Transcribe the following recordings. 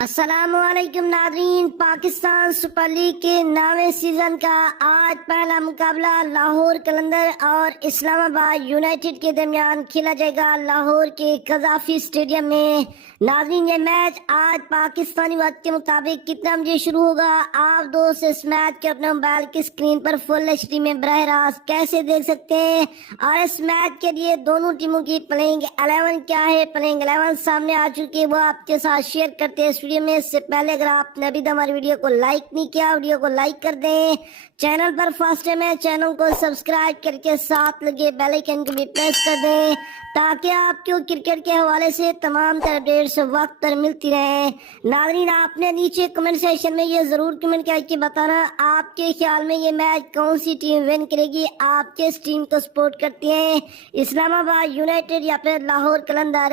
السلام علیکم ناظرین، پاکستان سپر لیگ کے 9ویں سیزن کا آج پہلا مقابلہ لاہور قلندر اور اسلام آباد یونائٹڈ کے درمیان کھیلا جائے گا لاہور کے قذافی اسٹیڈیم میں۔ ناظرین، یہ میچ آج پاکستانی وقت کے مطابق کتنا بجے شروع ہوگا؟ آپ دوست اس میچ کے اپنے موبائل کی اسکرین پر فل ایچ ڈی میں براہ راست کیسے دیکھ سکتے ہیں، اور اس میچ کے لیے دونوں ٹیموں کی پلینگ 11 کیا ہے؟ پلینگ 11 سامنے آ چکی ہے، وہ آپ کے ساتھ شیئر کرتے ہیں ویڈیو میں۔ اس سے پہلے اگر آپ نے ابھی تک ہماری ویڈیو کو لائک نہیں کیا، ویڈیو کو لائک کر دیں۔ چینل پر فرسٹ ٹائم ہے، چینل کو سبسکرائب کر کے ساتھ لگے بیل آئیکن کو بھی پریس کر دیں تاکہ آپ کو کرکٹ کے حوالے سے تمام تر اپڈیٹس وقت پر ملتی رہیں۔ ناظرین، آپ نے نیچے کمنٹ سیکشن میں یہ ضرور کمنٹ کر کے بتانا آپ کے خیال میں یہ میچ کون سی ٹیم ون کرے گی، آپ کس ٹیم کو سپورٹ کرتی ہیں، اسلام آباد یونائٹڈ یا پھر لاہور قلندر؟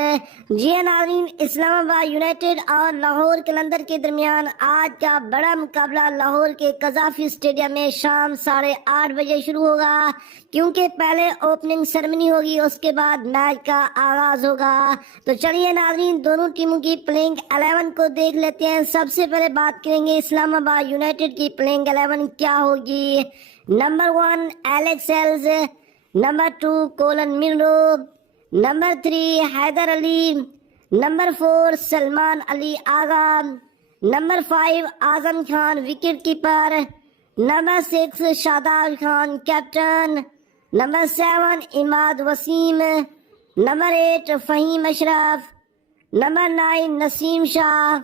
جی ہاں ناظرین، اسلام آباد یونائٹڈ اور لاہور قلندر کے درمیان آج کا بڑا مقابلہ لاہور کے قذافی اسٹیڈیم میں شام 8:30 بجے شروع ہوگا، کیونکہ پہلے اوپننگ سرمنی ہوگی، اس کے بعد میچ کا آغاز ہوگا۔ تو چلیے ناظرین، دونوں ٹیموں کی پلینگ 11 کو دیکھ لیتے ہیں۔ سب سے پہلے بات کریں گے اسلام آباد یونائٹڈ کی پلینگ 11 کیا ہوگی۔ Number 1 Alex Hales, number 2 Colin Munro, number 3 Haider Ali, number 4 Salman Ali Agha, number 5 Azam Khan wicket keeper, number 6 Shadab Khan captain, number 7 Imad Wasim, number 8 Faheem Ashraf, number 9 Naseem Shah,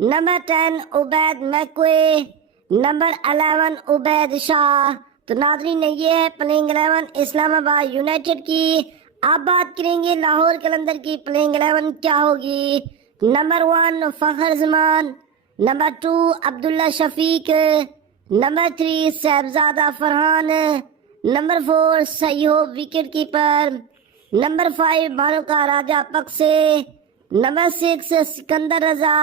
number 10 Obed McCoy, number 11 Ubaid Shah. تو ناظرین، یہ ہے پلینگ 11 اسلام آباد یونائٹڈ کی۔ اب بات کریں گے لاہور قلندر کی پلینگ 11 کیا ہوگی۔ Number 1 Fakhar Zaman, number 2 Abdullah Shafique, number 3 Sahibzada Farhan, number 4 سیوب wicket keeper, number 5 Bhanuka Rajapaksa, number 6 Sikandar Raza,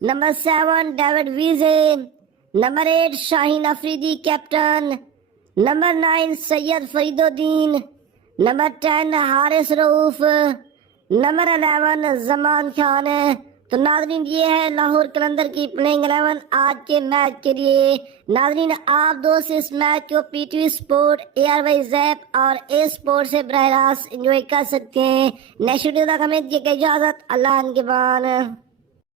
number 7 David Wiese, number 8 Shaheen Afridi captain, number 9 Syed Fariduddin, number 10 Haris رؤوف، نمبر 11 زمان خان۔ تو ناظرین، یہ ہے لاہور قلندر کی پلینگ 11 آج کے میچ کے لیے۔ ناظرین، آپ دوست اس میچ کو P T V sport, A R Y zap اور اے سپورٹ سے براہ راست انجوائے کر سکتے ہیں۔ نیکسٹ ویڈیو تک ہمیں دیجیے اجازت، اللہ نگہبان۔